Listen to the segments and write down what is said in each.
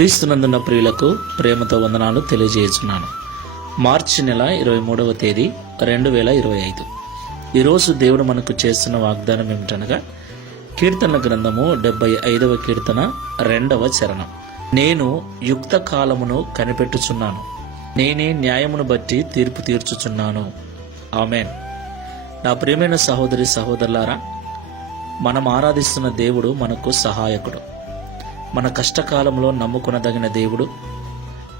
క్రీస్తునందున్న ప్రియులకు ప్రేమతో వందనాలు తెలియజేస్తున్నాను. మార్చి నెల 23వ తేదీ 2025. ఈరోజు దేవుడు మనకు చేస్తున్న వాగ్దానం ఏమిటనగా కీర్తనల గ్రంథము 75వ కీర్తన 2వ చరణం. నేను యుక్త కాలమును కనిపెట్టుచున్నాను, నేనే న్యాయమును బట్టి తీర్పు తీర్చుచున్నాను. ఆమెన్. నా ప్రియమైన సహోదరి సహోదరులారా, మనం ఆరాధిస్తున్న దేవుడు మనకు సహాయకుడు. మన కష్టకాలంలో నమ్ముకొనదగిన దేవుడు,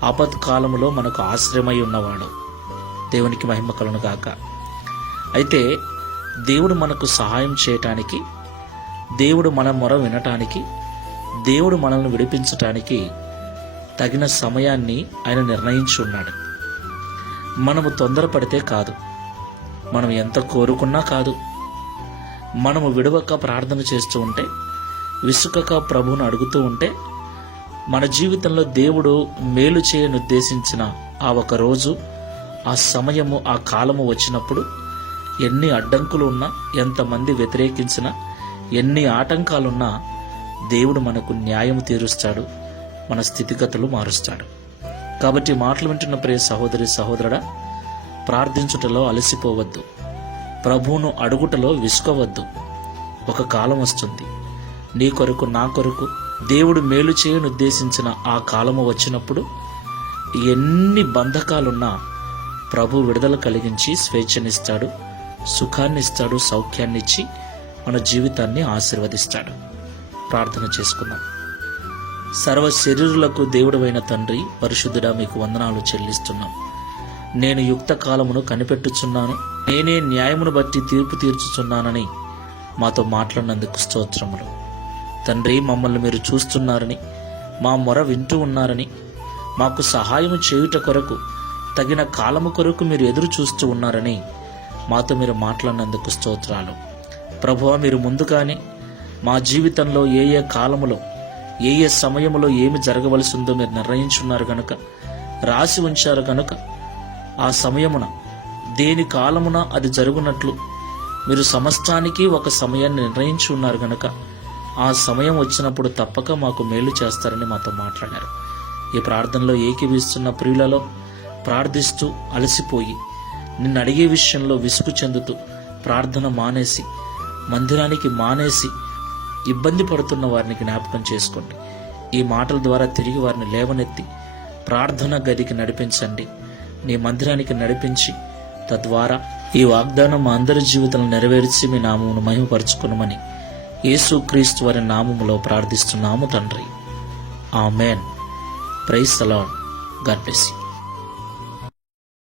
ఆపత్కాలంలో మనకు ఆశ్రయమై ఉన్నవాడు. దేవునికి మహిమ కలుగును గాక. అయితే దేవుడు మనకు సహాయం చేయటానికి, దేవుడు మన మొర వినటానికి, దేవుడు మనల్ని విడిపించటానికి తగిన సమయాన్ని ఆయన నిర్ణయించి ఉన్నాడు. మనము తొందరపడితే కాదు, మనం ఎంత కోరుకున్నా కాదు. మనము విడవక ప్రార్థన చేస్తూ ఉంటే, విసుకక ప్రభువును అడుగుతూ ఉంటే, మన జీవితంలో దేవుడు మేలు చేయని ఉద్దేశించిన ఆ ఒక రోజు, ఆ సమయము, ఆ కాలము వచ్చినప్పుడు ఎన్ని అడ్డంకులు ఉన్నా, ఎంతమంది వ్యతిరేకించినా, ఎన్ని ఆటంకాలున్నా దేవుడు మనకు న్యాయం తీరుస్తాడు, మన స్థితిగతులు మారుస్తాడు. కాబట్టి మాటలు వింటున్న ప్రియ సహోదరి సహోదరుడా, ప్రార్థించుటలో అలసిపోవద్దు, ప్రభువును అడుగుటలో విసుకవద్దు. ఒక కాలం వస్తుంది, నీ కొరకు నా కొరకు దేవుడు మేలు చేయని ఉద్దేశించిన ఆ కాలము వచ్చినప్పుడు ఎన్ని బంధకాలున్నా ప్రభు విడుదల కలిగించి స్వేచ్ఛనిస్తాడు, సుఖాన్నిస్తాడు, సౌఖ్యాన్నిచ్చి మన జీవితాన్ని ఆశీర్వదిస్తాడు. ప్రార్థన చేసుకుందాం. సర్వ శరీరులకు దేవుడైన తండ్రి, పరిశుద్ధుడా, మీకు వందనాలు చెల్లిస్తున్నాం. నేను యుక్త కాలమును కనిపెట్టుచున్నాను, నేనే న్యాయమును బట్టి తీర్పు తీర్చుచున్నానని మాతో మాట్లాడినందుకు స్తోత్రములు. తండ్రి, మమ్మల్ని మీరు చూస్తున్నారని, మా మొర వింటూ ఉన్నారని, మాకు సహాయము చేయుట కొరకు, తగిన కాలము కొరకు మీరు ఎదురు చూస్తూ ఉన్నారని మాతో మీరు మాట్లాడినందుకు స్తోత్రాలు. ప్రభువా, మీరు ముందుగానే మా జీవితంలో ఏ ఏ కాలములో, ఏ ఏ సమయంలో ఏమి జరగవలసి ఉందో మీరు నిర్ణయించున్నారు కనుక, రాసి ఉంచారు కనుక, ఆ సమయమున దేని కాలమున అది జరుగునట్లు మీరు సమస్తానికి ఒక సమయాన్ని నిర్ణయించి ఉన్నారు కనుక, ఆ సమయం వచ్చినప్పుడు తప్పక మాకు మేలు చేస్తారని మాతో మాట్లాడారు. ఈ ప్రార్థనలో ఏకీవిస్తున్న ప్రియులలో, ప్రార్థిస్తూ అలసిపోయి నిన్ను అడిగే విషయంలో విసుగు చెందుతూ ప్రార్థన మానేసి, మందిరానికి మానేసి ఇబ్బంది పడుతున్న వారిని జ్ఞాపకం చేసుకోండి. ఈ మాటల ద్వారా తిరిగి వారిని లేవనెత్తి ప్రార్థన గదికి నడిపించండి, నీ మందిరానికి నడిపించి, తద్వారా ఈ వాగ్దానం మా అందరి జీవితాలను నెరవేర్చి మీ నామమును మహిమపరచుకునమని యేసుక్రీస్తు వారి నామములో ప్రార్థిస్తున్నాము తండ్రి. Amen. Praise the Lord. God bless you.